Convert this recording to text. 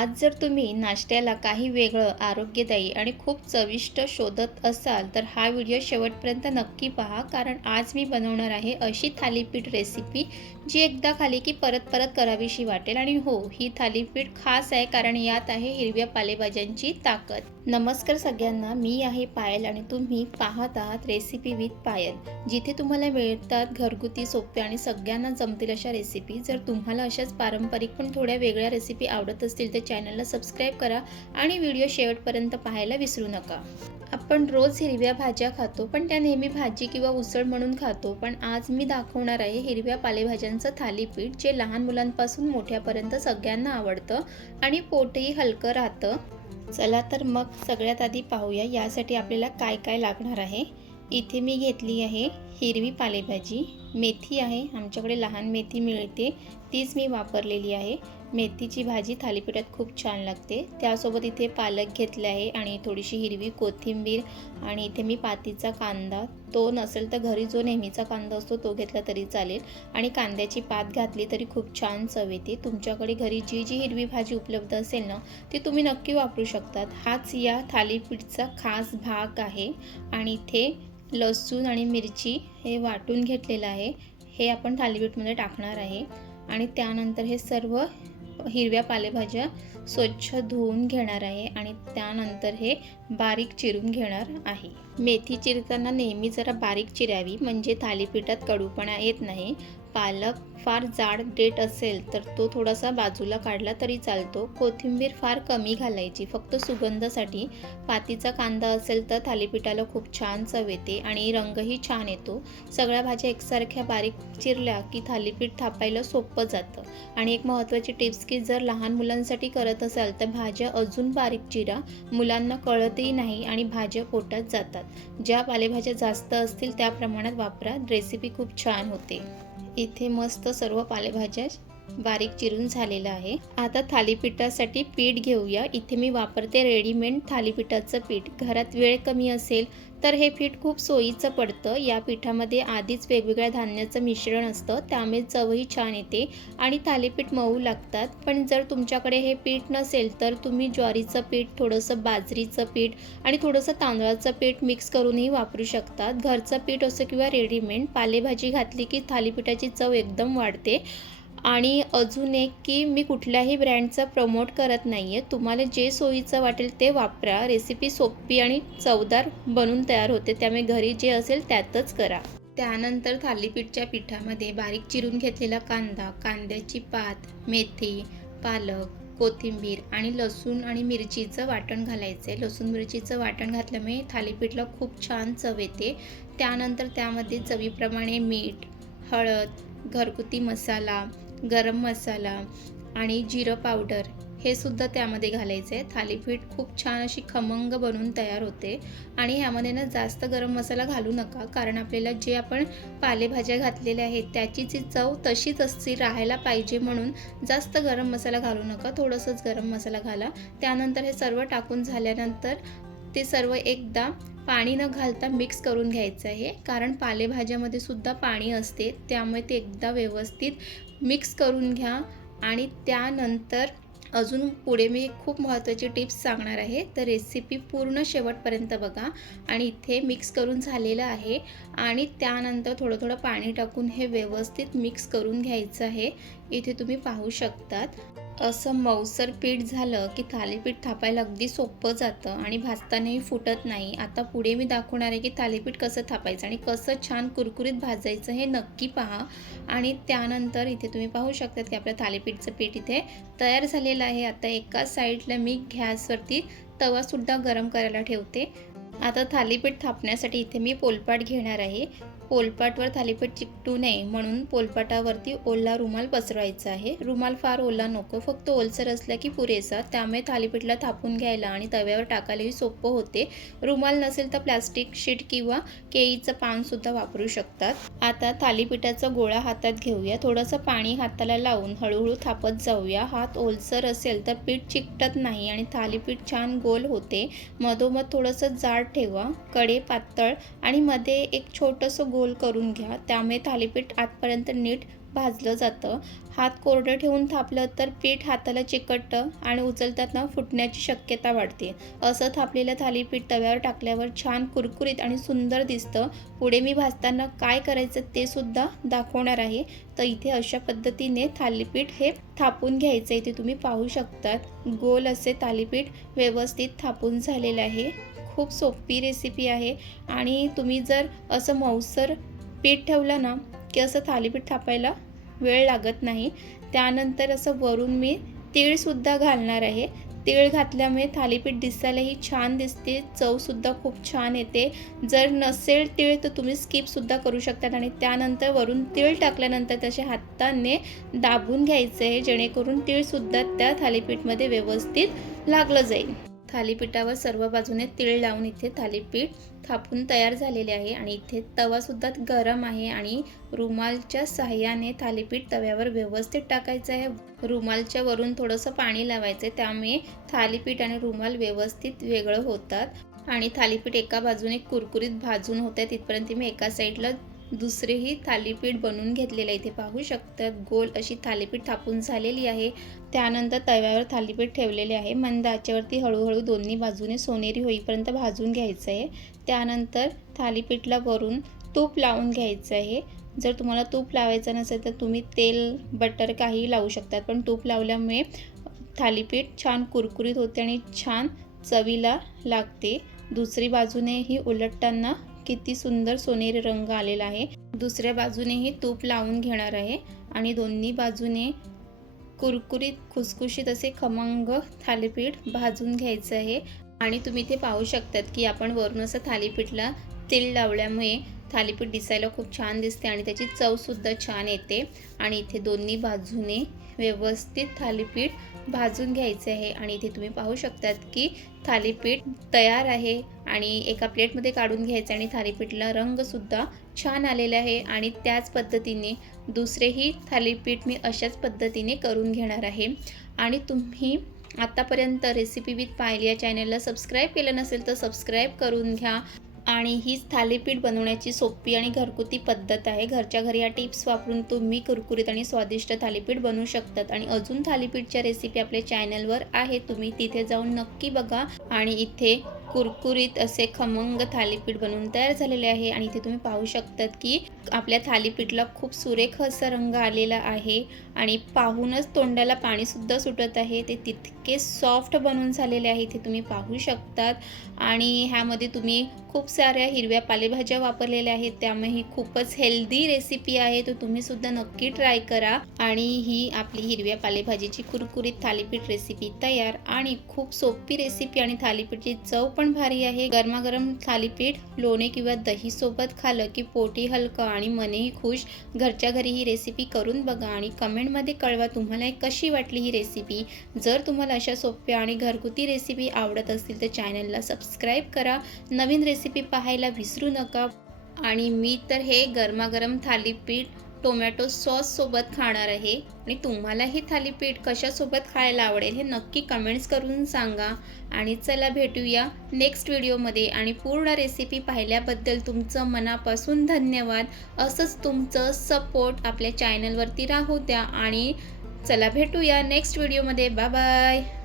आज जर तुम्ही नाश्त्याला काही वेगळं आरोग्यदायी आणि खूप चविष्ट शोधत असाल तर हा व्हिडिओ शेवटपर्यंत नक्की पहा. कारण आज मी बनवणार आहे अशी थालीपीठ रेसिपी जी एकदा खाली की परत परत करावीशी वाटेल. आणि हो ही थालीपीठ खास आहे कारण यात आहे हिरव्या पालेभाज्यांची ताकद. नमस्कार सगळ्यांना मी आहे पायल आणि तुम्ही पाहत आहात रेसिपी विथ पायल. जिथे तुम्हाला मिळतात घरगुती सोप्या आणि सगळ्यांना जमतील अशा रेसिपी जर तुम्हाला अशाच पारंपरिक पण थोड्या वेगळ्या रेसिपी आवडत असतील तर चॅनलला सबस्क्राईब करा आणि व्हिडिओ शेवटपर्यंत पाहायला विसरू नका. आपण रोज हिरव्या भाज्या खातो पण त्या नेहमी भाजी किंवा उसळ म्हणून खातो. पण आज मी दाखवणार आहे हिरव्या पालेभाज्यांचं थालीपीठ जे लहान मुलांपासून मोठ्यापर्यंत सगळ्यांना आवडतं आणि पोटही हलकं राहतं. चला तर मग सगळ्यात आधी पाहूया यासाठी आपल्याला काय काय लागणार आहे. इथे मी घेतली आहे हिरवी पालेभाजी. मेथी आहे आमच्याकडे लहान मेथी मिळते. तीच मी वापरलेली आहे. मेथीची भाजी थालीपीठात खूप छान लागते. त्यासोबत इथे पालक घेतले आहे आणि थोडीशी हिरवी कोथिंबीर आणि इथे मी पातीचा कांदा. तो नसेल तर घरी जो नेहमीचा कांदा असतो तो घेतला तरी चालेल. आणि कांद्याची पात घातली तरी खूप छान चव येते. तुमच्याकडे घरी जी जी हिरवी भाजी उपलब्ध असेल ना ती तुम्ही नक्की वापरू शकतात. हाच या थालीपीठचा खास भाग आहे. आणि इथे लसूण आणि मिरची हे वाटून घेतलेलं आहे. हे आपण थालीपीठमध्ये टाकणार आहे. आणि त्यानंतर हे सर्व हिरव्या पालेभाज्या स्वच्छ धुवून घेणार आहे आणि त्यानंतर हे बारीक चिरून घेणार आहे. मेथी चिरताना नेहमी जरा बारीक चिरावी म्हणजे थालीपीठात कडूपणा येत नाही. पालक फार जाड डेट असेल तर तो थोडासा बाजूला काढला तरी चालतो. कोथिंबीर फार कमी घालायची फक्त सुगंधासाठी. पातीचा कांदा असेल तर थालीपीठाला खूप छान चव येते आणि रंगही छान येतो. सगळ्या भाज्या एकसारख्या बारीक चिरल्या की थालीपीठ थापायला सोपं जातं. आणि एक महत्त्वाची टिप्स की जर लहान मुलांसाठी करत असाल तर भाज्या अजून बारीक चिरा. मुलांना कळत कळतही नाही आणि भाज्या पोटात जातात. ज्या पालेभाज्या जास्त असतील त्या प्रमाणात वापरा. रेसिपी खूप छान होते. इथे मस्त सर्व पालेभाज्या बारीक चिरून झालेलं आहे. आता थालीपीठासाठी पीठ घेऊया. इथे मी वापरते रेडीमेड थालीपीठाचं पीठ. घरात वेळ कमी असेल तर हे पीठ खूप सोयीचं पडतं. या पिठामध्ये आधीच वेगवेगळ्या धान्याचं मिश्रण असतं. त्यामुळे चवही छान येते आणि थालीपीठ मऊ लागतात. पण जर तुमच्याकडे हे पीठ नसेल तर तुम्ही ज्वारीचं पीठ थोडंसं बाजरीचं पीठ आणि थोडंसं तांदळाचं पीठ मिक्स करूनही वापरू शकतात. घरचं पीठ असं किंवा रेडीमेड पालेभाजी घातली की थालीपीठाची चव एकदम वाढते. आणि अजून एक की मी कुठल्याही ब्रँडचं प्रमोट करत नाही आहे तुम्हाला जे सोयीचं वाटेल ते वापरा. रेसिपी सोपी आणि चवदार बनून तयार होते. त्यामुळे घरी जे असेल त्यातच करा. त्यानंतर थालीपीठच्या पिठामध्ये बारीक चिरून घेतलेला कांदा कांद्याची पात मेथी पालक कोथिंबीर आणि लसूण आणि मिरचीचं वाटण घालायचं आहे लसूण मिरचीचं वाटण घातल्यामुळे थालीपीठला खूप छान चव येते. त्यानंतर त्यामध्ये चवीप्रमाणे मीठ हळद घरगुती मसाला गरम मसाला आणि जिरं पावडर हे सुद्धा त्यामध्ये घालायचं. आहे थालीपीठ खूप छान अशी खमंग बनून तयार होते. आणि ह्यामध्ये ना जास्त गरम मसाला घालू नका कारण आपल्याला जे आपण पालेभाज्या घातलेल्या आहेत त्याची जी चव तशीच असती राहायला पाहिजे म्हणून जास्त गरम मसाला घालू नका थोडंसंच गरम मसाला घाला. त्यानंतर हे सर्व टाकून झाल्यानंतर ते सर्व एकदा पाणी न घालता मिक्स करून घ्यायचं आहे कारण पालेभाज्यामध्ये सुद्धा पाणी असते त्यामुळे ते एकदा व्यवस्थित मिक्स करून घ्या आणि त्यानंतर अजून पुढे मी खूप महत्त्वाची टिप्स सांगणार आहे. तर रेसिपी पूर्ण शेवटपर्यंत बघा आणि इथे मिक्स करून झालेलं आहे आणि त्यानंतर थोडं थोडं पाणी टाकून हे व्यवस्थित मिक्स करून घ्यायचं आहे. इथे तुम्ही पाहू शकतात. असं मऊसर पीठ झालं की थालीपीठ थापायला अगदी सोपं जातं आणि भाजतानाही फुटत नाही. आता पुढे मी दाखवणार आहे की थालीपीठ कसं थापायचं आणि कसं छान कुरकुरीत भाजायचं हे नक्की पहा. आणि त्यानंतर इथे तुम्ही पाहू शकतात की आपलं थालीपीठचं पीठ इथे तयार झालेलं आहे. आता एका साईडला मी गॅसवरती तवासुद्धा गरम करायला ठेवते. आता थालीपीठ थापण्यासाठी इथे मी पोलपाट घेणार आहे. पोलपाटवर थालीपीठ चिकटू नये म्हणून पोलपाटावरती ओला रुमाल पसरवायचा आहे. रुमाल फार ओला नको फक्त ओलसर असला की पुरेसा. त्यामुळे थालीपीठला थापून घ्यायला आणि तव्यावर टाकायलाही सोपं होते. रुमाल नसेल तर प्लास्टिक शीट किंवा केळीचं पानसुद्धा वापरू शकतात. आता थालीपीठाचा गोळा हातात घेऊया. थोडंसं पाणी हाताला लावून हळूहळू थापत जाऊया. हात ओलसर असेल तर पीठ चिकटत नाही आणि थालीपीठ छान गोल होते. मधोमध थोडंसं जाड ठेवा. कडे पातळ आणि मध्ये एक छोटंसं गोल करून घ्या. त्यामुळे थालीपीठ आतपर्यंत नीट भाजलं जातं. हात कोरडं ठेवून थापलं तर पीठ हाताला चिकटतं आणि उचलताना फुटण्याची शक्यता वाढते. असं थापलेलं थालीपीठ तव्यावर टाकल्यावर छान कुरकुरीत आणि सुंदर दिसतं. पुढे मी भाजताना काय करायचं ते सुद्धा दाखवणार आहे. तर इथे अशा पद्धतीने थालीपीठ हे थापून घ्यायचं आहे ते तुम्ही पाहू शकतात. गोल असे थालीपीठ व्यवस्थित थापून झालेलं आहे. खूप सोपी रेसिपी आहे. आणि तुम्ही जर असं मऊसर पीठ ठेवलं ना की असं थालीपीठ थापायला वेळ लागत नाही. त्यानंतर असं वरून मी तीळसुद्धा घालणार आहे. तीळ घातल्यामुळे थालीपीठ दिसायलाही छान दिसते चवसुद्धा खूप छान येते. जर नसेल तीळ तर तुम्ही स्किपसुद्धा करू शकतात. आणि त्यानंतर वरून तीळ टाकल्यानंतर त्याच्या हाताने दाबून घ्यायचं आहे जेणेकरून तीळसुद्धा त्या थालीपीठमध्ये व्यवस्थित लागलं जाईल. थालीपीठावर सर्व बाजूने तीळ लावून इथे थालीपीठ थापून तयार झालेले आहे आणि इथे तवासुद्धा गरम आहे आणि रुमालच्या सहाय्याने थालीपीठ तव्यावर व्यवस्थित टाकायचं आहे. रुमालच्या वरून थोडंसं पाणी लावायचं आहे त्यामुळे थालीपीठ आणि रुमाल व्यवस्थित वेगळं होतात. आणि थालीपीठ एका बाजूने कुरकुरीत भाजून होते तिथपर्यंत मी एका साईडला दुसरेही थालीपीठ बनवून घेतलेलं आहे. इथे पाहू शकतात गोल अशी थालीपीठ थापून झालेली आहे. त्यानंतर तव्यावर थालीपीठ ठेवलेले आहे. मंद आचेवरती हळूहळू दोन्ही बाजूने सोनेरी होईपर्यंत भाजून घ्यायचं आहे. त्यानंतर थालीपीठला वरून तूप लावून घ्यायचं आहे. जर तुम्हाला तूप लावायचं नसेल तर तुम्ही तेल बटर काही लावू शकतात पण तूप लावल्यामुळे थालीपीठ छान कुरकुरीत होते आणि छान चवीला लागते. दुसरी बाजूनेही उलटताना किती सुंदर सोनेरी रंग आलेला आहे. दुसऱ्या बाजूनेही तूप लावून घेणार आहे. आणि दोन्ही बाजूने कुरकुरीत खुसखुशीत असे खमंग थालीपीठ भाजून घ्यायचं आहे. आणि तुम्ही ते पाहू शकतात की आपण वरून असं थालीपीठला तेल लावल्यामुळे थालीपीठ दिसायला खूप छान दिसते आणि त्याची चवसुद्धा छान येते. आणि इथे दोन्ही बाजूने व्यवस्थित थालीपीठ भाजून घ्यायचे आहे आणि इथे तुम्ही पाहू शकतात की थालीपीठ तयार आहे आणि एका प्लेटमध्ये काढून घ्यायचं आणि थालीपीठला रंगसुद्धा छान आलेला आहे आणि त्याच पद्धतीने दुसरेही थालीपीठ मी अशाच पद्धतीने करून घेणार आहे. आणि तुम्ही आत्तापर्यंत रेसिपी विथ पाहिली या चॅनलला सबस्क्राईब केलं नसेल तर सबस्क्राईब करून घ्या. आणि हीच थालीपीठ बनवण्याची सोपी आणि घरगुती पद्धत आहे. घरच्या घरी या टिप्स वापरून तुम्ही कुरकुरीत आणि स्वादिष्ट थालीपीठ बनवू शकतात. आणि अजून थालीपीठच्या रेसिपी आपल्या चॅनलवर आहे तुम्ही तिथे जाऊन नक्की बघा. आणि इथे कुरकुरीत असे खमंग थालीपीठ बनवून तयार झालेले आहे. आणि इथे तुम्ही पाहू शकतात की आपल्या थालीपीठला खूप सुरेख असा रंग आलेला आहे. आणि पाहूनच तोंडाला पाणीसुद्धा सुटत आहे. ते तितके सॉफ्ट बनवून झालेले आहे. इथे तुम्ही पाहू शकतात. आणि ह्यामध्ये तुम्ही खूप साऱ्या हिरव्या पालेभाज्या वापरलेल्या आहेत. त्यामुळे ही खूपच हेल्दी रेसिपी आहे. तर तुम्ही सुद्धा नक्की ट्राय करा. आणि ही आपली हिरव्या पालेभाजीची कुरकुरीत थालीपीठ रेसिपी तयार आणि खूप सोपी रेसिपी आणि थालीपीठची चव पण भारी आहे. गरमागरम थालीपीठ लोणे किंवा दही सोबत खाल्लं की पोटी हलकं आणि मनही खुश. घरच्या घरी ही रेसिपी करून बघा आणि कमेंटमध्ये कळवा तुम्हाला कशी वाटली ही रेसिपी जर तुम्हाला अशा सोप्या आणि घरगुती रेसिपी आवडत असतील तर चॅनलला सबस्क्राईब करा. नवीन रेसिपी रेसिपी पाहायला विसरू नका. आणि मी तर हे गरमागरम थालीपीठ टोमॅटो सॉससोबत खाणार आहे. आणि तुम्हालाही थालीपीठ कशासोबत खायला आवडेल हे नक्की कमेंट्स करून सांगा. आणि चला भेटूया नेक्स्ट व्हिडिओमध्ये आणि पूर्ण रेसिपी पाहिल्याबद्दल तुमचं मनापासून धन्यवाद. असंच तुमचं सपोर्ट आपल्या चॅनलवरती राहू द्या. आणि चला भेटूया नेक्स्ट व्हिडिओमध्ये बाय बाय